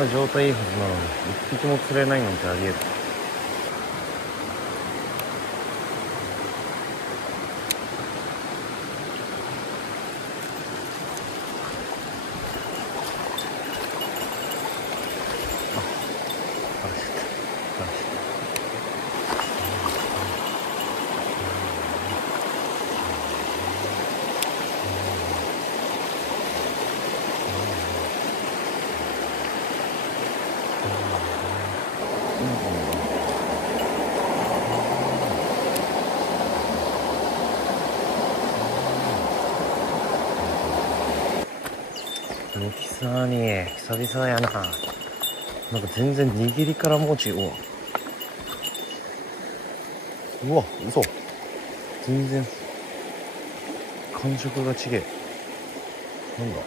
な状態いいはずなのに一匹も釣れないなんてありえる。ミキサーに久々やな。なんか全然握りからもう違う。うわ、嘘。全然感触が違え。なんだ。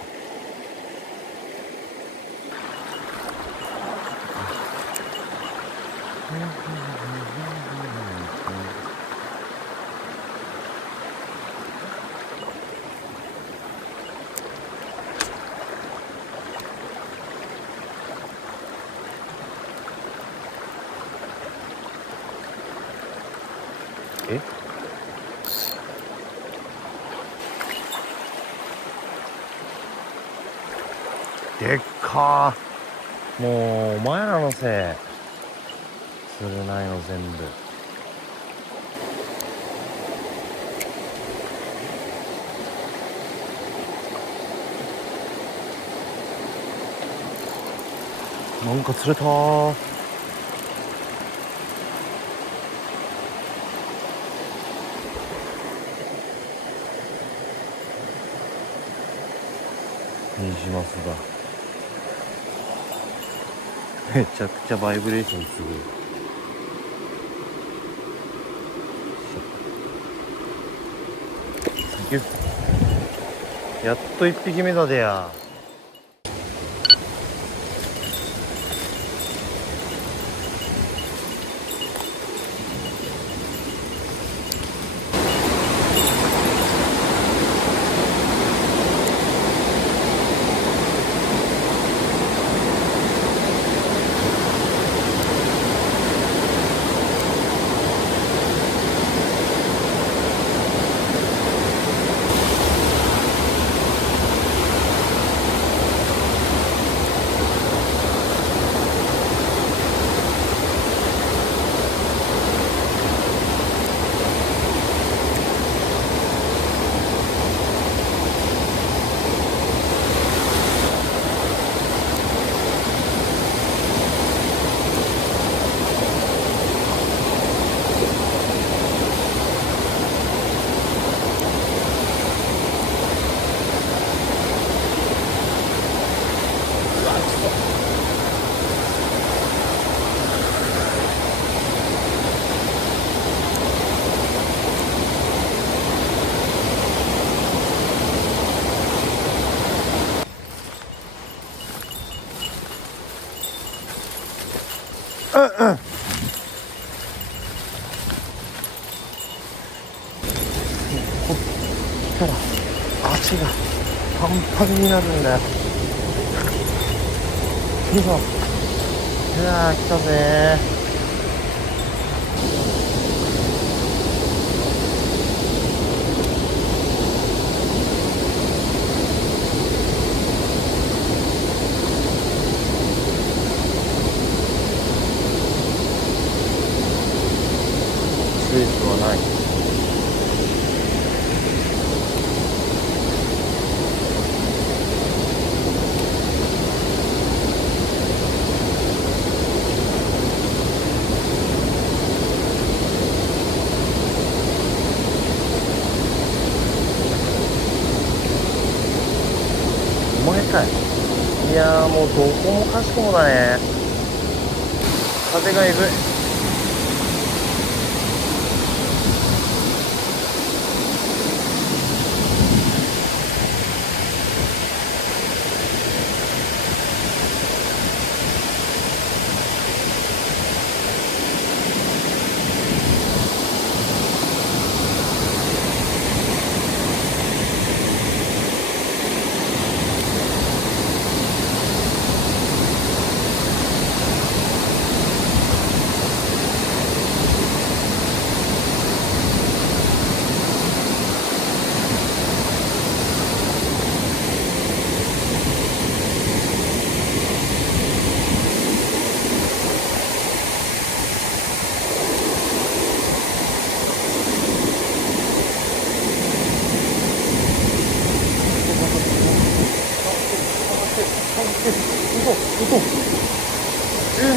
え？でっかー。もうお前らのせい。釣れないの全部。なんか釣れたー。ニジマスだ。めちゃくちゃバイブレーションすごい。サンキュー。やっと一匹目だでや。こっから足がパンパンになるんだよ。うわー来たぜー。スイーツはない。お前かい。いやーもうどこもかしこもだね。風がえぐい。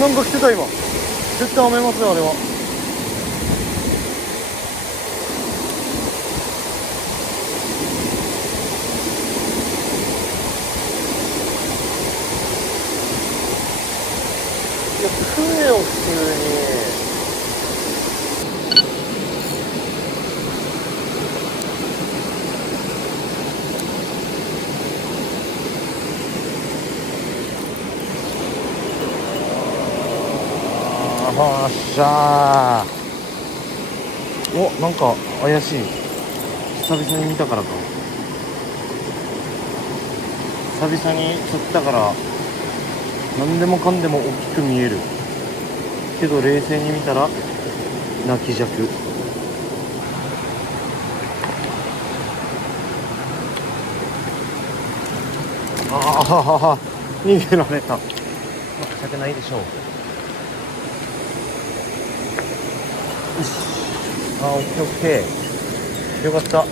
なんか来てた今。絶対雨ますよあれは。いや食えよ普通に。あっしゃー。お、なんか怪しい。久々に見たからか。久々に釣ったから何でもかんでも大きく見えるけど、冷静に見たら泣き尺。ああ、逃げられた。まあ、鮭ないでしょう。よし。あ、オッケーオッケー。よかった。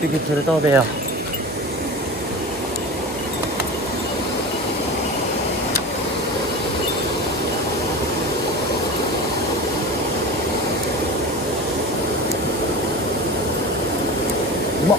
一匹釣れたのでや。うまっ。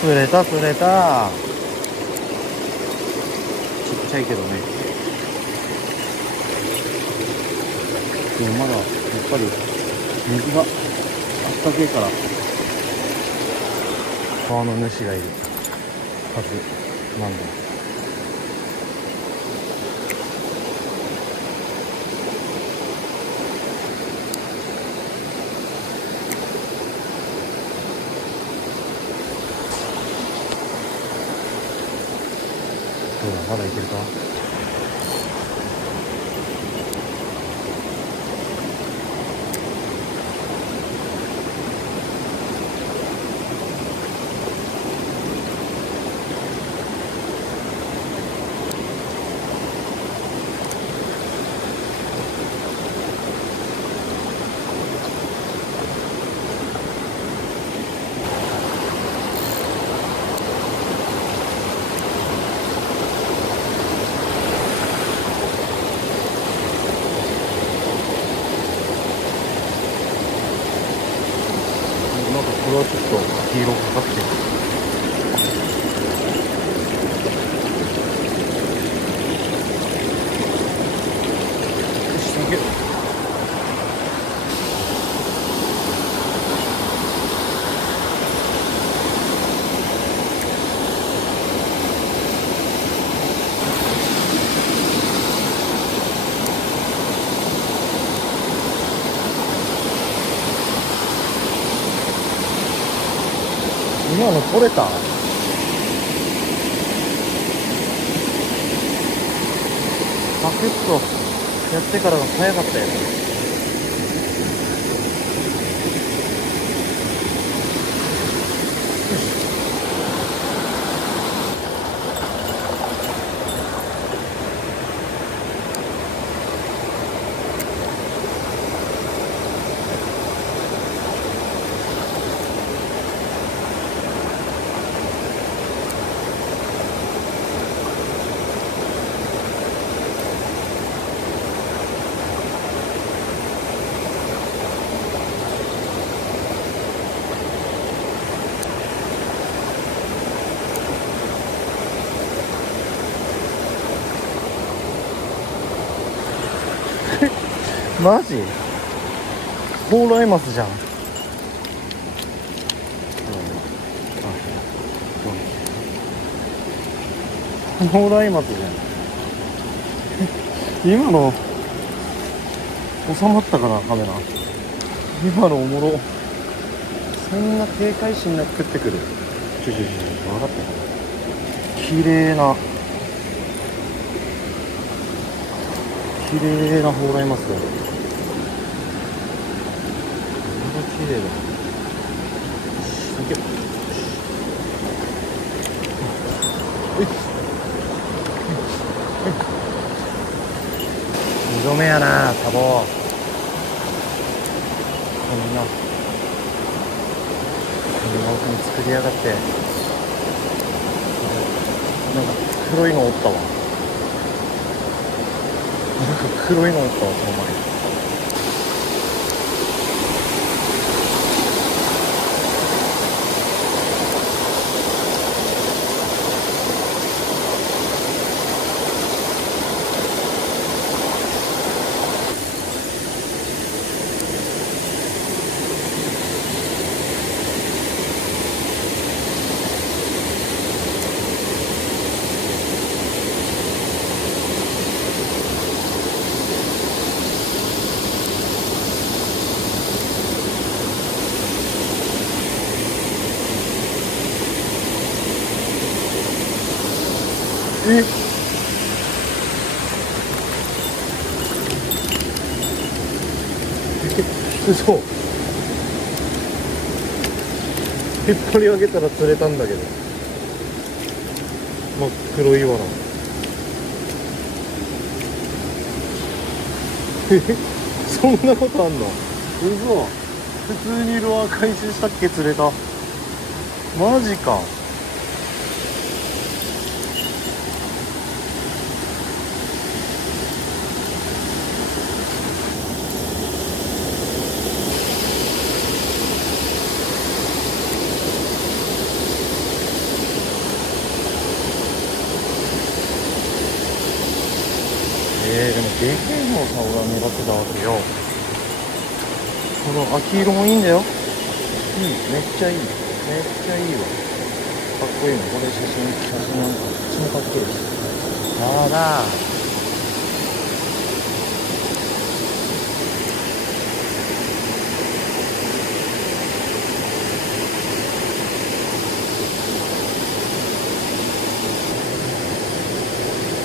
釣れた釣れた。ちっちゃいけどね。でもまだやっぱり水があったけえから川の主がいるはずなんだ。どうだ、まだいけるか。なんかこれはちょっと黄色かかってる。よし、いけ。今の取れた？パクッとやってからが早かったよね。マジホールアイマスじゃん。ホールアイマスじゃん。今の収まったかなカメラ。今のおもろ。そんな警戒心なく食ってくる。分かったかな。綺麗な蓬莱マスだよ。まだ綺麗だ。いけ。2度目やな多忙。こんな奥に作りやがって。なんか黒いのおったわ。その前。嘘。引っ張り上げたら釣れたんだけど。真っ黒いわな。そんなことあんの？嘘。普通にルアー回収したっけ？釣れた。マジか。でもでけえのをさ、俺は狙ってたわけよ。この秋色もいいんだよ。いい、めっちゃいい。めっちゃいいわ。かっこいいの。これ写真なんか、普通にかっこいいです。ただ、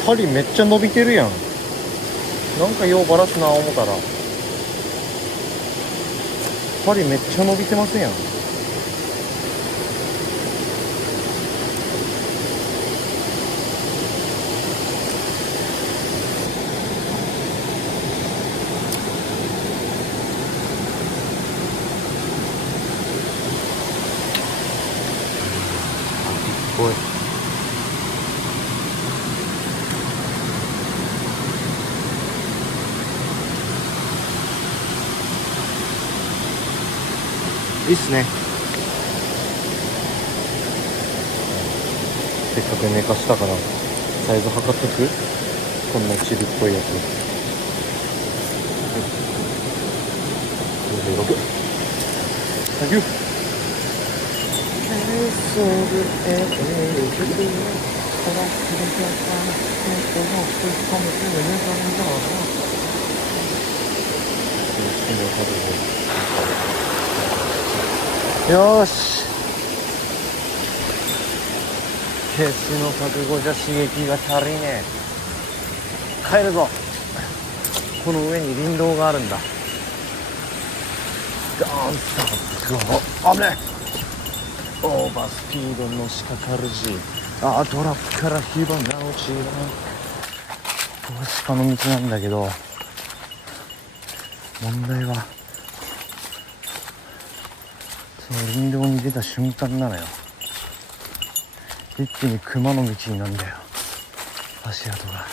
針めっちゃ伸びてるやん。なんかようバラすな思ったら、針めっちゃ伸びてますやん。おい。いいっすね。せっかく寝かしたからサイズ測っとく。こんなチルっぽいやつ。26。サンキュー。よーし。決死の覚悟じゃ刺激が足りねえ。帰るぞ。この上に林道があるんだ。ドーンスタート。危ねえ。オーバースピードのしかかるし、トラップから火花落ちる。鹿の道なんだけど、問題はその林道に出た瞬間なのよ。一気に熊の道になるんだよ、足跡が。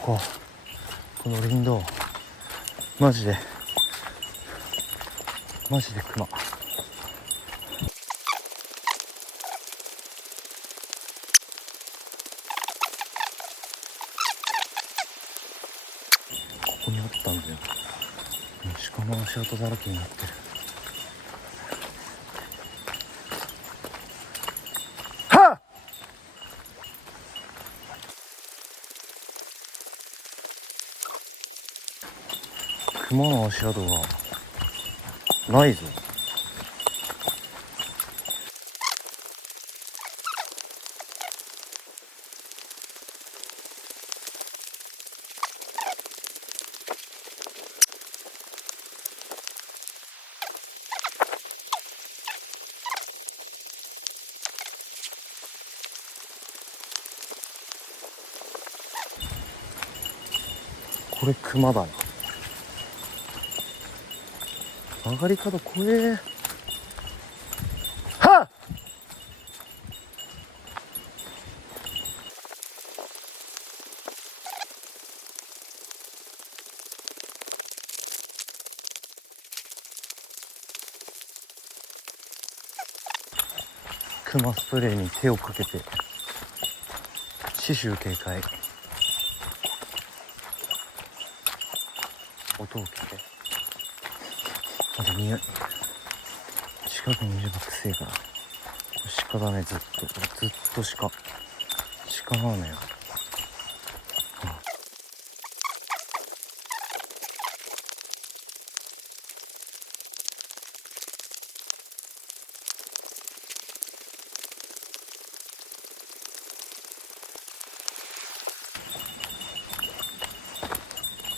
この林道、マジで熊。ここにあったんだよ。鹿の足跡だらけになってる。はっ！熊の足跡がないぞ。これ熊だな。曲がり角怖え。はっ！熊スプレーに手をかけて死臭警戒。音を聞いて。まず匂い。近くにいればくせえから。鹿だね、ずっと鹿なのよ。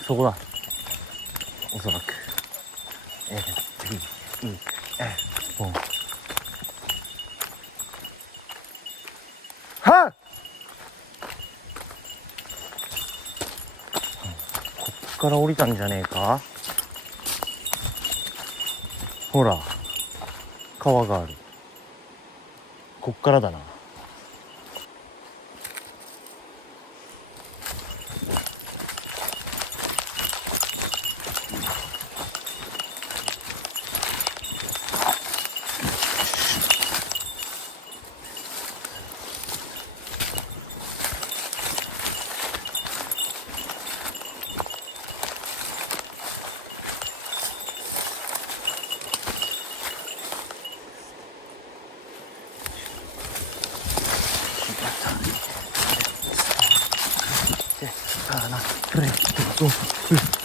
そこだ、おそらく。ボン。はっ！こっから降りたんじゃねえか。ほら、川がある。こっからだな。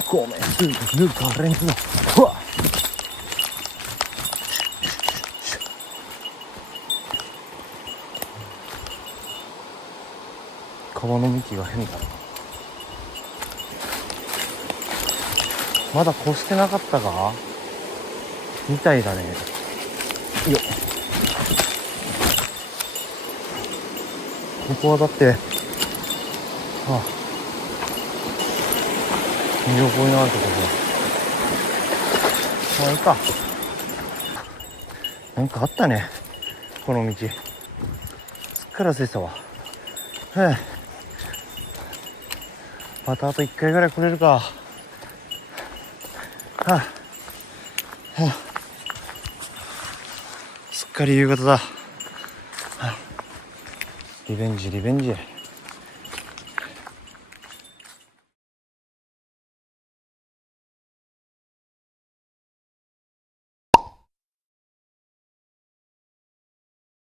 ごめん、すぐ抜かれんぞ。うわっ！川の向きが変だな。まだ越してなかったかみたいだね。よっ。ここはだって、見覚えのあるところだ。まあいいか。なんかあったね、この道。すっからせたわ。またあと1回ぐらい来れるか。すっかり夕方だ。リベンジ。